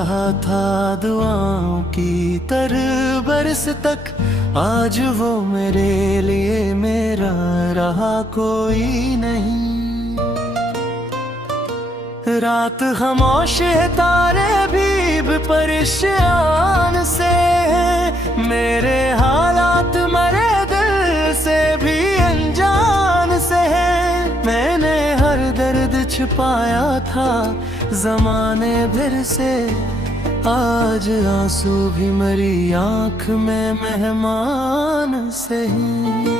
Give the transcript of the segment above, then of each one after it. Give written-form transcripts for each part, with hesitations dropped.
रहा था दुआओं की तरबरस तक, आज वो मेरे लिए मेरा रहा कोई नहीं। रात खामोश है, तारे भी परेशान से हैं, मेरे हालात मरे दिल से भी अनजान से हैं। मैंने हर दर्द छिपाया था ज़माने भर से, आज आंसू भी मरी आँख में मेहमान से हैं।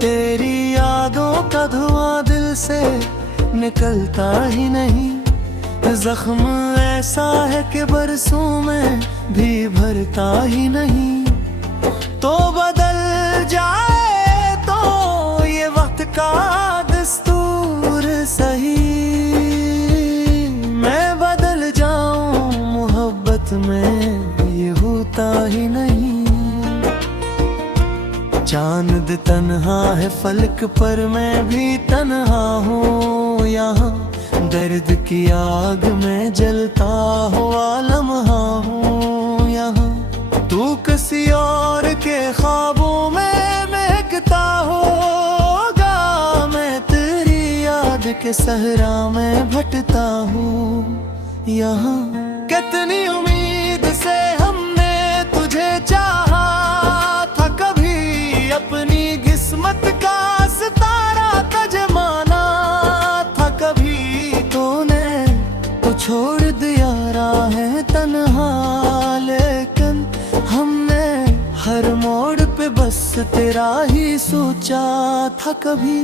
तेरी यादों का धुआं दिल से निकलता ही नहीं, जख्म ऐसा है कि बरसों में भी भरता ही नहीं। तो बदल जाए तो ये वक्त का दस्तूर सही, मैं बदल जाऊं मोहब्बत में ये होता ही नहीं। चांद तन्हा है फलक पर, मैं भी तन्हा हूँ यहाँ, दर्द की आग में जलता हुआ लम्हा हूँ यहाँ। तू किसी और के ख्वाबों में महकता होगा, मैं तेरी याद के सहरा में भटता हूँ यहाँ। कितनी उम्मीद से हमने तुझे चाहा था, कभी अपनी किस्मत का सितारा तजमाना था, कभी तूने तो छोड़ दिया राहें तन्हा, लेकिन हमने हर मोड़ पे बस तेरा ही सोचा था कभी।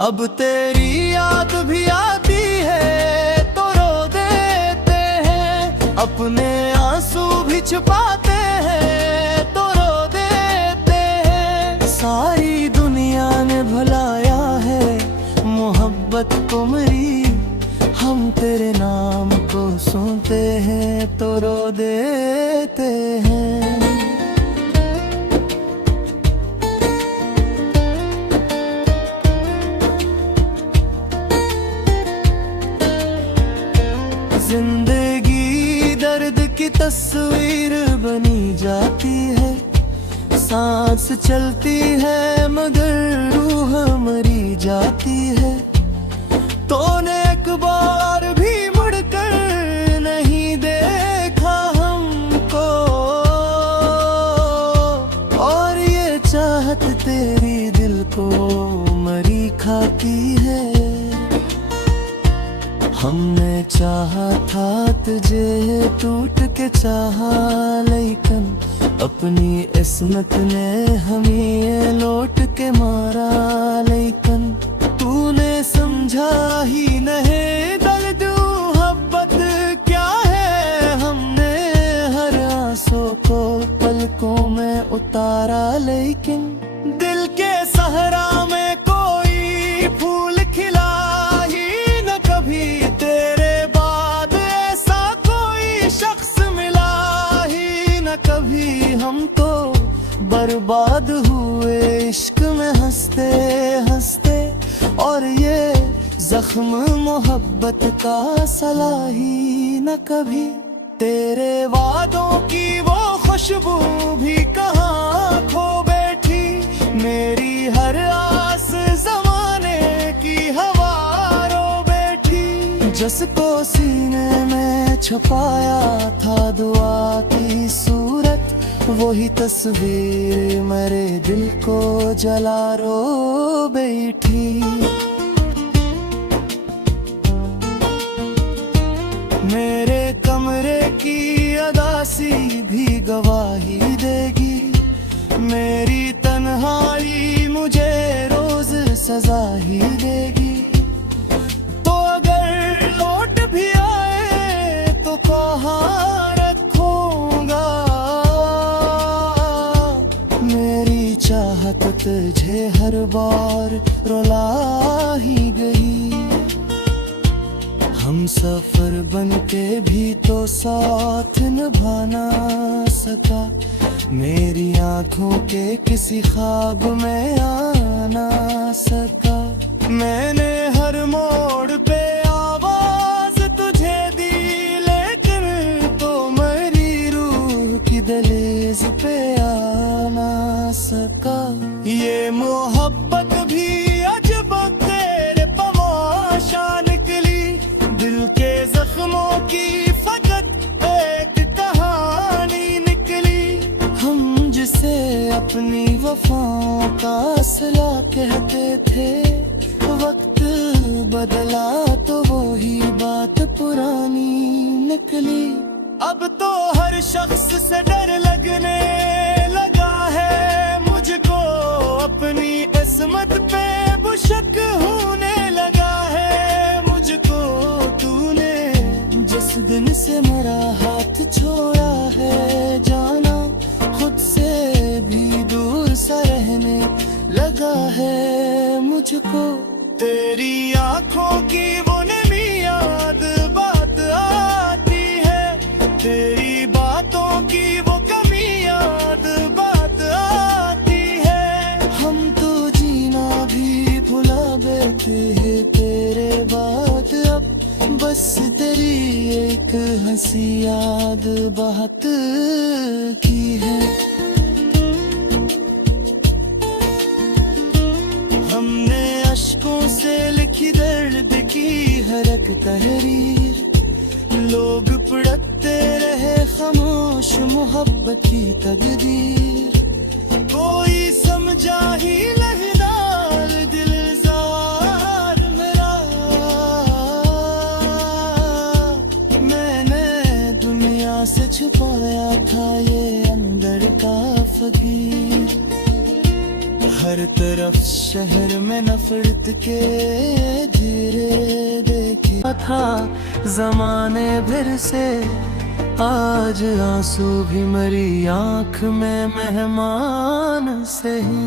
अब तेरी याद भी आती है तो रो देते हैं, अपने आंसू भी छुपाते हैं तो रो देते हैं। सारी दुनिया ने भुलाया है मोहब्बत को मेरी, हम तेरे नाम को सुनते हैं तो रो देते हैं। जिंदगी दर्द की तस्वीर बनी जाती है, सांस चलती है मगर रूह मरी जाती है। तूने एक बार भी मुड़कर नहीं देखा हमको, और ये चाहत तेरी दिल को मरी खाती है। हमने चाहा था तुझे टूट के चाहा, लेकिन अपनी किस्मत ने हमें लौट के मारा। लेकिन तूने समझा ही नहीं दर्द मोहब्बत क्या है, हमने हर आंसू को पलकों में उतारा। लेकिन दिल के सहरा में कोई फूल खिला ही न कभी, तेरे बाद ऐसा कोई शख्स मिला ही न कभी। हम तो बर्बाद हुए इश्क में हंसते हंसते, और ये जख्म मोहब्बत का सलाही न कभी। तेरे वादों की वो खुशबू भी कहाँ खो बैठी, मेरी हर आस जमाने की हवा रो बैठी। जिसको सीने में छुपाया था दुआ की सूरत, वही तस्वीर मेरे दिल को जला रो बैठी। मेरे कमरे की अदासी भी गवाही देगी, मेरी तन्हाई मुझे रोज सजा ही देगी। तो अगर लौट भी आए तो कहाँ रखूंगा, मेरी चाहत तुझे हर बार रुला ही गई। हम हम सफर बन के भी तो साथ निभाना सका, मेरी आंखों के किसी ख्वाब में आ ना सका। मैंने हर मोड़ पे आवाज तुझे दी, लेकिन तो मेरी रूह की दहलीज पे आ ना सका। ये मोहब्बत भी अजब तेरे तमाशा निकली, दिल के जख्मों की फकत एक कहानी निकली। हम जिसे अपनी वफाओं का सिला कहते थे, वक्त बदला तो वही बात पुरानी निकली। अब तो हर शख्स से डर लगने लगा है मुझको, अपनी किस्मत पे वो शक होने लगा है मुझको। तूने जिस दिन से मेरा हाथ छोड़ा है, जाना खुद से भी दूर सा रहने लगा है मुझको। तेरी आंखों की वो नमी याद बात आती है, तेरी बातों की वो कमी याद बात आती है। हम तो जीना भी भुला बैठे हैं तेरे बाद, अब बस तेरी एक हंसी याद बात की है। हमने अश्कों से लिखी दर्द की हर एक तहरीर, लोग पढ़ते रहे खामोश मोहब्बत की तकदीर। कोई समझा ही नहीं दार दिलजार मेरा, मैंने दुनिया से छुपाया था ये अंदर का फकीर। हर तरफ शहर में नफरत के धीरे देखे था जमाने भर से, आज आंसू भी मरी आंख में मेहमान से ही।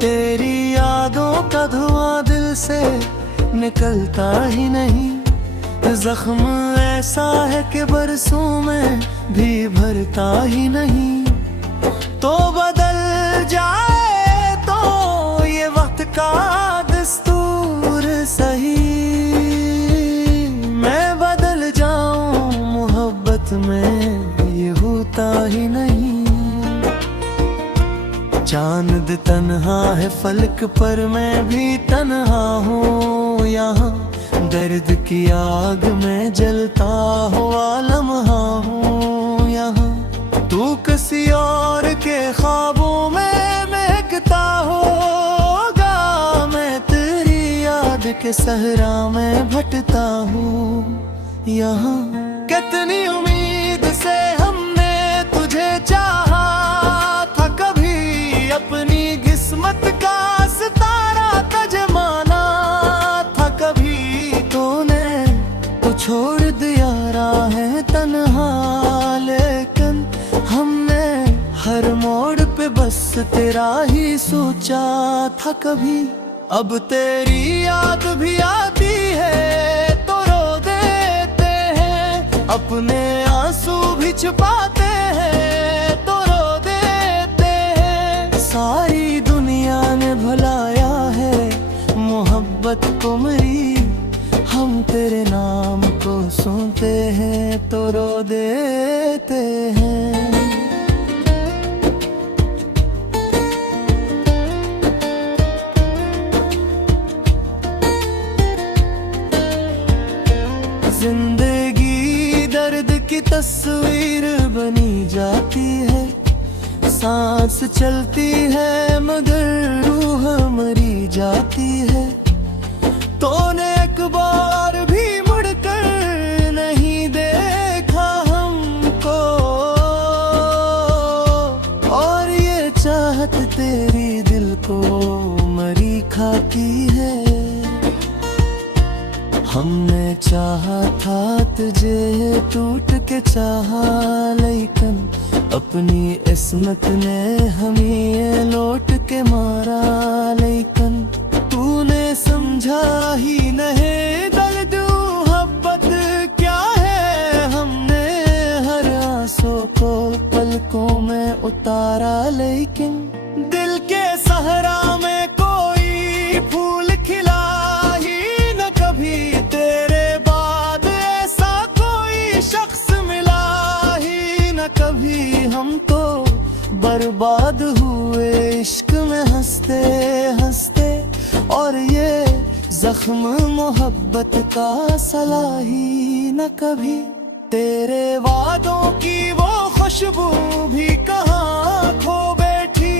तेरी यादों का धुआं दिल से निकलता ही नहीं, जख्म ऐसा है कि बरसों में भी भरता ही नहीं। तो बदल जाए तो ये वक्त का दस्तूर सही, मैं बदल जाऊं मोहब्बत में ये होता ही नहीं। चांद तन्हा है फलक पर मैं भी तन्हा हूँ यहाँ, दर्द की आग में जलता हुआ लम्हा हूँ यहाँ। तू किसी और के ख्वाबों में महकता होगा, मैं तेरी याद के सहरा में भटता हूँ यहाँ। कितनी उम्मीद से हमने तुझे चाहा था, कभी अपनी किस्मत का सितारा तुझे माना था, कभी तूने तो छोड़ दिया राहें तन्हा। लेकिन हमने हर मोड़ पे बस तेरा ही सोचा था कभी। अब तेरी याद भी आती है तो रो देते हैं, अपने आंसू भी छुपाते हैं तो रो देते हैं। सारी दुनिया ने भुलाया है मोहब्बत को मेरी, हम तेरे नाम को सुनते हैं तो रो देते हैं। जिंदगी दर्द की तस्वीर बनी जाती है, सांस चलती है मगर रूह मरी जाती है। तूने एक बार भी मुड़कर नहीं देखा हमको, और ये चाहत तेरी दिल को मरी खाती है। हमने चाहा था तुझे टूट के चाहा, लेकिन अपनी इस्मत ने हमें ये लौट के मारा। लेकिन तूने समझा ही नहीं दर्द मोहब्बत क्या है। हमने हर आंसू को पलकों में उतारा, लेकिन दिल के सहरा में कोई फूल खिला ही न कभी। तेरे बाद ऐसा कोई शख्स मिला ही न कभी। हम तो बर्बाद हुए इश्क में हंसते हंसते, और ये जख्म मोहब्बत का सला ही न कभी। तेरे वादों की वो खुशबू भी कहाँ खो बैठी।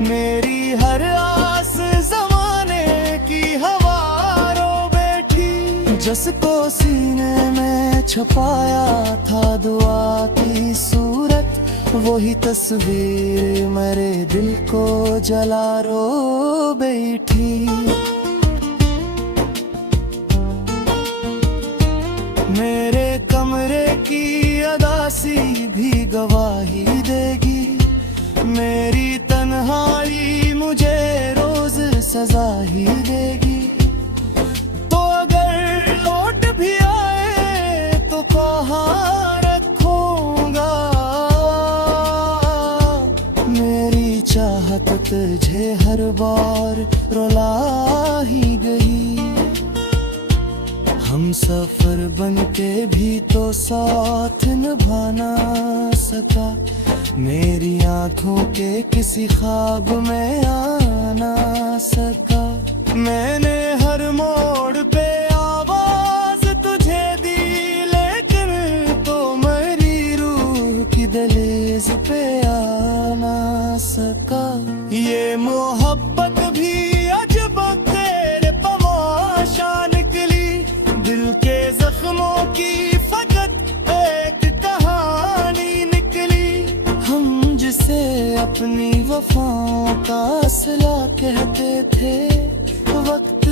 मेरी हर आस जमाने की हवा रो बैठी। जिसको सीने में छुपाया था दुआ की सूरत, वही तस्वीर मेरे दिल को जला रो बैठी। मेरे कमरे की अदासी भी गवाही देगी। मेरी तन्हाई मुझे रोज सजा ही देगी। तो अगर लौट भी आए तो कहाँ रखूंगा। मेरी चाहत तुझे हर बार रुला ही गई। हम सफर बन के भी तो साथ निभाना सका। मेरी आंखों के किसी ख्वाब में आना सका। मैंने हर मोड़ पे आवाज तुझे दी, लेकिन तो मेरी रूह की दहलीज पे आना सका। ये मोहब्बत भी अजब तेरे तमाशा निकली। दिल के जख्मों की फकत एक कहानी निकली। हम जिसे अपनी वफाओं का सिला कहते थे, वक्त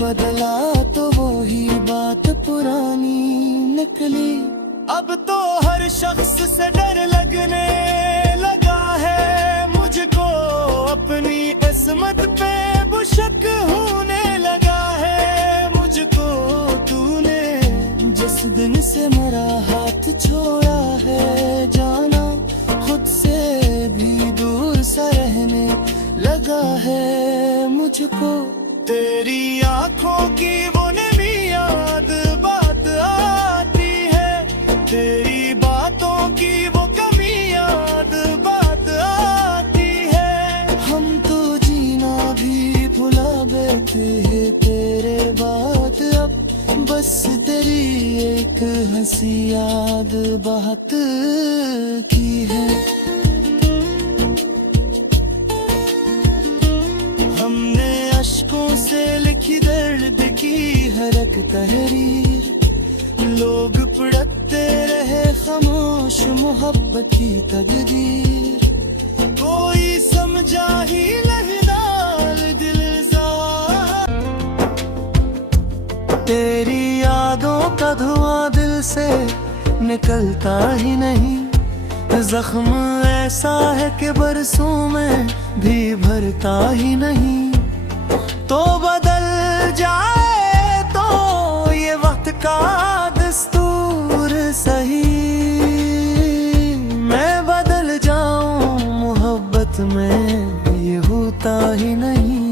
बदला तो वही बात पुरानी निकली। अब तो हर शख्स से डर लगने लगा है मुझको। अपनी इस्मत पे वो शक होने लगा है मुझको। तूने जिस दिन से मेरा हाथ छोड़ा है, जाना खुद से भी दूर सा रहने लगा है मुझको। तेरी आंखों की वो नमी याद बात आती है। तेरी बातों की वो कमी याद बात आती है। हम तो जीना भी भुला बैठे हैं तेरे बाद। अब बस तेरी एक हंसी याद बात की है। हमने अश्कों से लिखी दर्द की हर एक तहरीर। लोग पढ़ते रहे खामोश मोहब्बत की तकदीर। कोई समझा ही नहीं डाल दिलजार। तेरी यादों का धुआं दिल से निकलता ही नहीं। जख्म ऐसा है कि बरसों में भी भरता ही नहीं। तो बदल जाए तो ये वक्त का दस्तूर सही। मैं बदल जाऊं मोहब्बत में ये होता ही नहीं।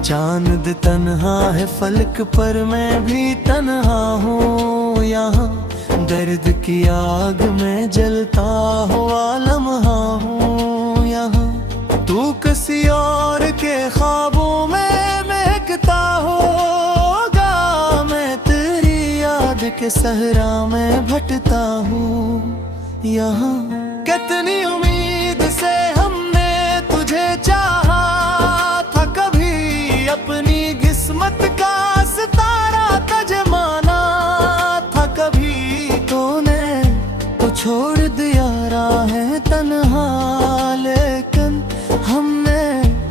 चांद तन्हा है फलक पर, मैं भी तन्हा हूँ यहाँ। दर्द की आग में जलता हुआ लम्हा हूँ यहाँ। तू किसी और के ख्वाबों में महकता होगा। मैं तेरी याद के सहरा में भटता हूँ यहाँ। कितनी उम्मीद से हमने तुझे चाहा था, कभी अपनी किस्मत का सितारा तजमाना था। कभी तूने तो छोड़ दिया राहें तन्हा, लेकिन हमने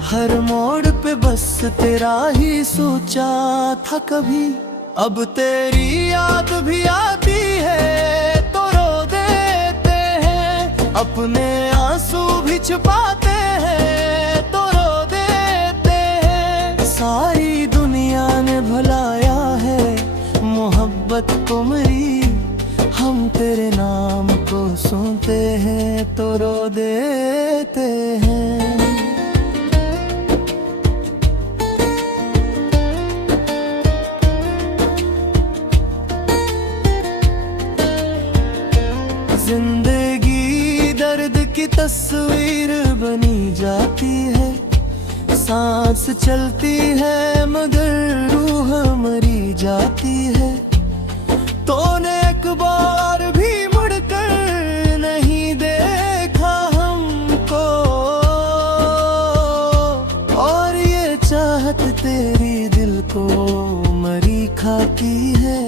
हर मोड़ पे बस तेरा ही सोचा था कभी। अब तेरी याद भी आती है तो रो देते हैं, अपने आंसू भी छुपाते हैं तो रो देते हैं। सारी दुनिया ने भुलाया है मोहब्बत को मेरी, हम तेरे नाम को सुनते हैं तो रो देते हैं। जिंदगी दर्द की तस्वीर बनी जाती है, सांस चलती है मगर रूह मरी जाती है। तूने एक बार भी मुड़कर नहीं देखा हमको, और ये चाहत तेरी दिल को मरी खाती है।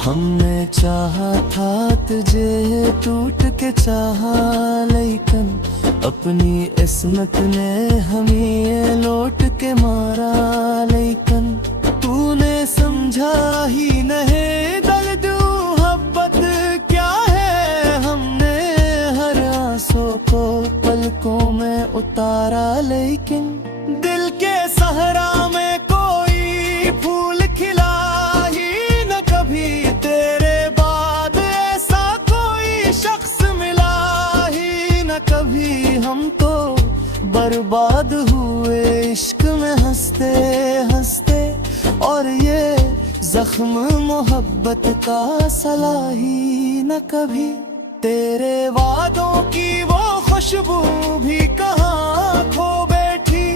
हमने चाहा था तुझे टूट के चाहा, लेकिन अपनी इस्मत ने हमें ये लौट के मारा। लेकिन तूने समझा ही नहीं दर्द मोहब्बत क्या है, हमने हर आंसू को पलकों में उतारा। लेकिन दिल के सहरा में कोई फूल खिला ही न कभी, तेरे बाद ऐसा कोई शख्स मिला ही न कभी। हम तो बर्बाद हुए इश्क में हंसते हंसते, और ये जख्म मोहब्बत का सलाही न कभी। तेरे वादों की वो खुशबू भी कहाँ खो बैठी,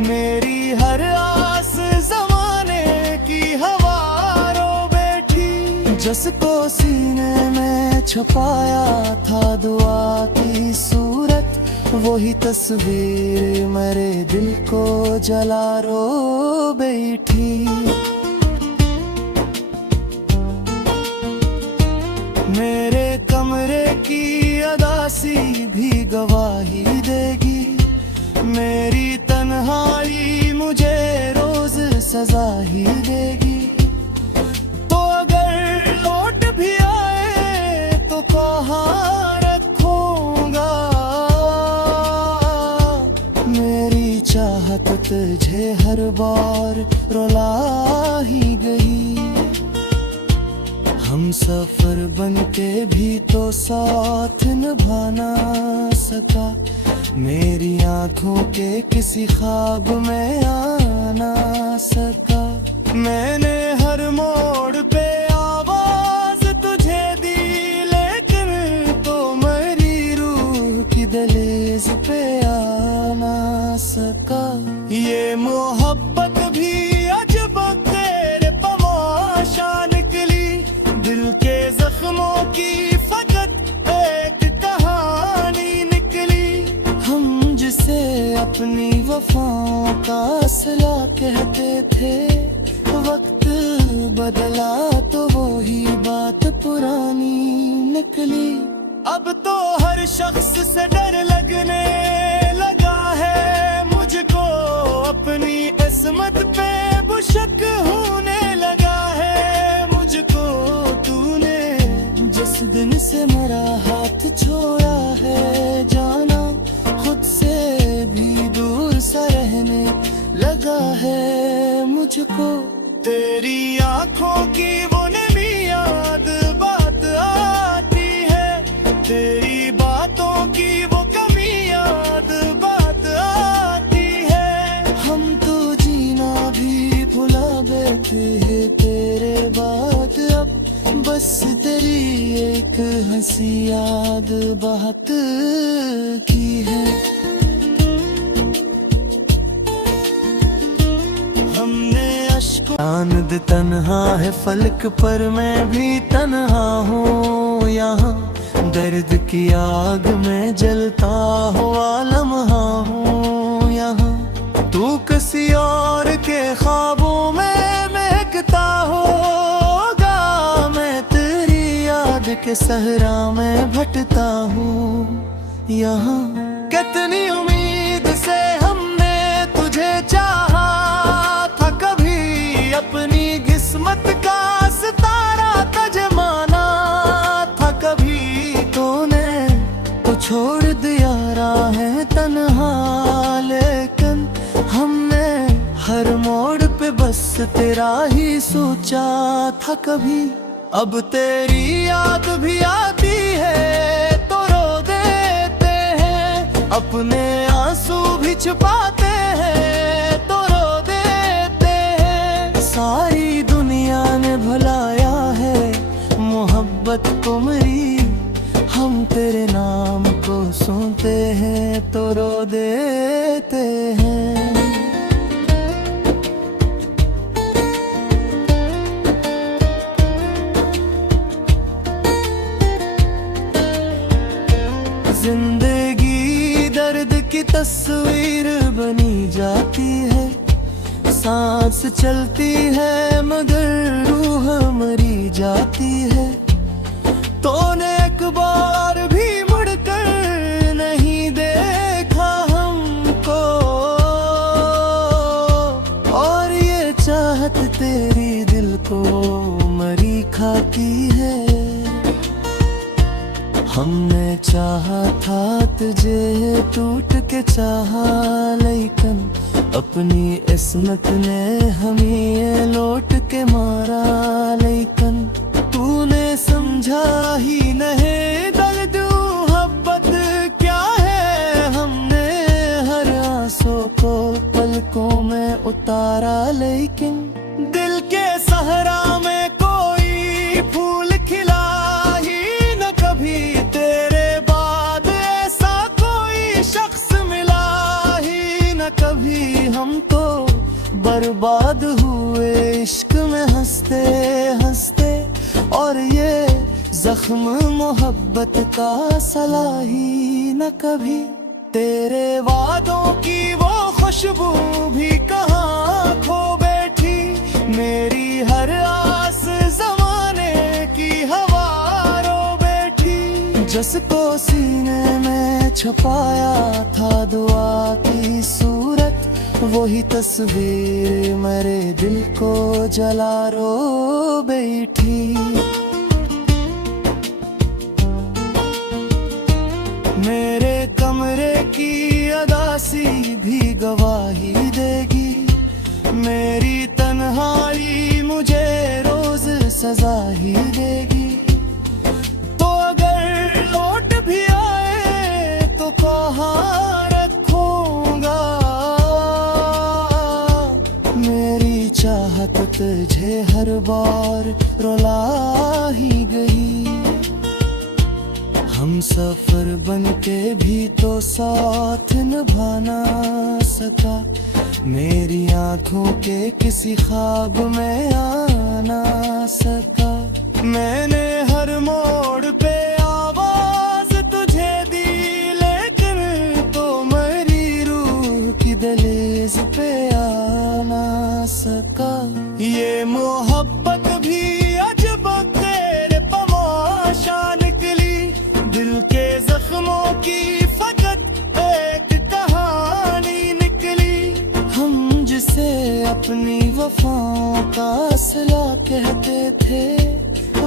मेरी हर आस जमाने की हवा रो बैठी। जिसको सीने में छुपाया था दुआ की सूरत, वही तस्वीर मेरे दिल को जला रो बैठी। मेरे कमरे की अदासी भी गवाही देगी, मेरी तन्हाई मुझे रोज सजा ही देगी। तो अगर लौट भी आए तो कहाँ रखूंगा, मेरी चाहत तुझे हर बार रुला ही गई। हम सफर बन के भी तो साथ निभाना सका, मेरी आंखों के किसी ख्वाब में आना सका। मैंने हर मोड़ पे आवाज तुझे दी, लेकिन तो मेरी रूह की दहलीज पे आना सका। ये मोहब्बत भी अजब तेरे तमाशा निकली, दिल के जख्मों की फकत एक कहानी निकली। हम जिसे अपनी वफाओं का सिला कहते थे, वक्त बदला तो वही बात पुरानी निकली। अब तो हर शख्स से डर लगने लगा है मुझको, अपनी इस्मत पे बुशक होने लगा है मुझको। तूने जिस दिन से मेरा हाथ छोड़ा है, जाना खुद से भी दूर सा रहने लगा है मुझको। तेरी आंखों की वो नमी याद बात आती है, तेरी बातों की वो कमी याद बात आती है। हम तो जीना भी भुला बैठे हैं तेरे बाद, अब बस तेरी एक हंसी याद बात की है। हमने अश्क आनंद तन्हा है फलक पर, मैं भी तन्हा हूँ यहाँ। दर्द की आग में जलता हुआ लम्हा हूँ यहाँ। तू किसी और के ख्वाबों में महकता होगा, मैं तेरी याद के सहरा में भटता हूँ यहाँ। कितनी उम्मीद से हमने किस्मत का सितारा तुझे माना था कभी तूने तो छोड़ दिया राहें तन्हा, लेकिन हमने हर मोड़ पे बस तेरा ही सोचा था कभी। अब तेरी याद भी आती है तो रो देते हैं, अपने आंसू भी छुपाते हैं तो रो देते हैं। सारी दुनिया ने भुलाया है मोहब्बत को मेरी, हम तेरे नाम को सुनते हैं तो रो देते हैं। जिंदगी दर्द की तस्वीर बनी जाती है, सांस चलती है मगर रूह मरी जाती है। तूने एक बार भी मुड़कर नहीं देखा हमको, और ये चाहत तेरी दिल को मरी खाती है। हमने चाहा था तुझे टूट के चाहा, लेकिन अपनी किस्मत ने हमें ये लौट के मारा। लेकिन तूने समझा ही नहीं दर्द मोहब्बत क्या है, हमने हर आंसू को पलकों में उतारा। लेकिन दिल के सहरा में कोई फूल खिला ही न कभी, तेरे बाद ऐसा कोई शख्स मिला ही न कभी। हम तो बर्बाद हुए इश्क में हंसते हंसते, और ये जख्म मोहब्बत का सला ही न कभी। तेरे वादों की वो खुशबू भी कहाँ खो बैठी, मेरी हर आस जमाने की हवा रो बैठी। जिसको सीने में छुपाया था दुआ की सूरत, वही तस्वीर मेरे दिल को जला रो बैठी। मेरे कमरे की अदासी भी गवाही देगी, मेरी तन्हाई मुझे रोज सजा ही देगी। तो अगर लौट भी आए तो कहाँ रखूंगा, मेरी चाहत तुझे हर बार रुला ही गई। हम सफर बन के भी तो साथ निभाना सका, मेरी आंखों के किसी ख्वाब में आना सका। मैंने हर मोड़ पे आवाज तुझे दी, लेकिन तो मेरी रूह की दहलीज पे आना सका। ये मोहब्बत भी अजब तेरे तमाशा निकली, दिल के जख्मों की फकत एक कहानी निकली। हम जिसे अपनी वफाओं का सिला कहते थे,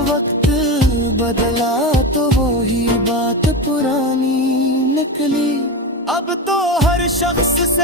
वक्त बदला तो वही बात पुरानी निकली। अब तो हर शख्स से